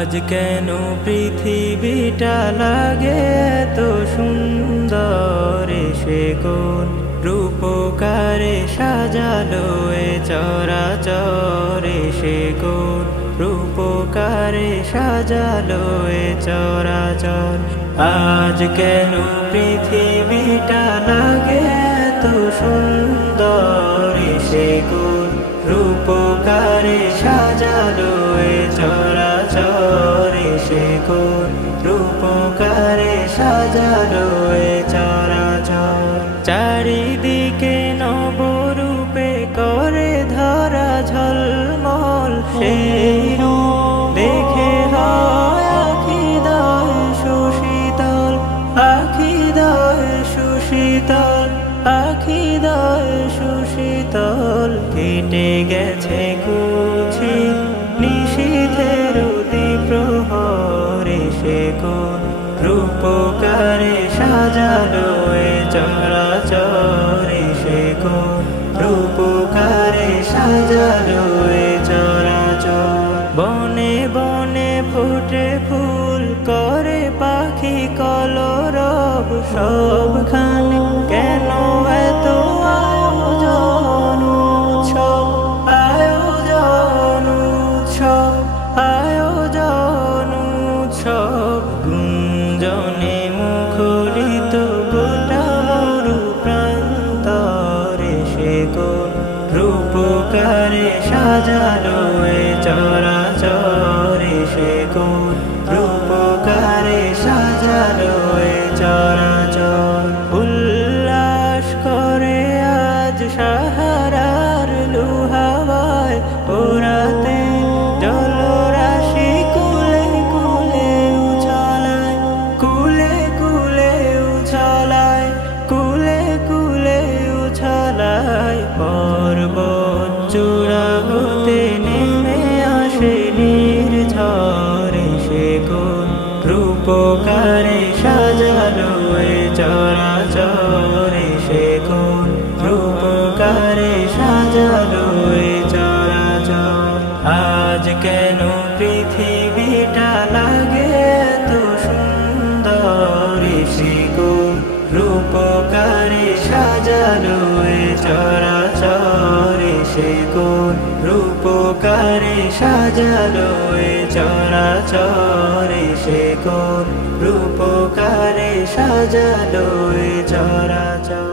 আজ কেন পৃথিবীটা লাগে এত সুন্দর, সে কোন রূপকারে সাজালো এ চরাচর, সে কোন রূপকারে সাজালো এ চরাচর। আজ কেন পৃথিবীটা লাগে এত সুন্দর, সে কোন রূপকারে সাজালো এ চরাচর, সে কোন রূপকারে সাজালো এ চরাচর। চারিদিকে নবরূপে করে ধরা ঝলমল, সেই রূপ দেখে হয় আখিদয় সুশীতল, আখিদয় সুশীতল, আখিদয় সুশীতল। কেটে গেছে কুছি নিশীথের প্রহরে, সে কোন রূপকারে সাজালো এ চরাচর, সে কোন রূপকারে সাজালো এ চরাচর। বনে বনে ফুটে ফুল করে পাখি কলরব, সবখানে কেন এত আয়োজন উৎসব, আয়োজন উৎসব, আয়োজন উৎসব। গুঞ্জনে মুখরিত গোটা মরু প্রান্তরে, সে কোন রূপকারে সাজালো এ চরাচর, সে কোন রূপকারে সাজালো এ চরাচর। উল্লাস করে আজ সাহারার লুহাওয়ায় ওরাতে জলরাশি কুলে কুলে উছলায়, কুলে কুলে উছলায়, কুলে কুলে উছলায়। পর্বত চূড়া হতে নেমে আসে নির্ঝরে, সে কোন রূপকারে সাজালো এ চরাচর, সে কোন রূপকারে সাজালো এ চরাচর। আজ কেন পৃথিবীটা লাগে এত সুন্দর, সে কোন রূপকারে সাজালো এ চরাচর, সে কোন রূপকারে সাজালো এ চরাচর, সে কোন রূপকারে সাজালো এ চরাচর।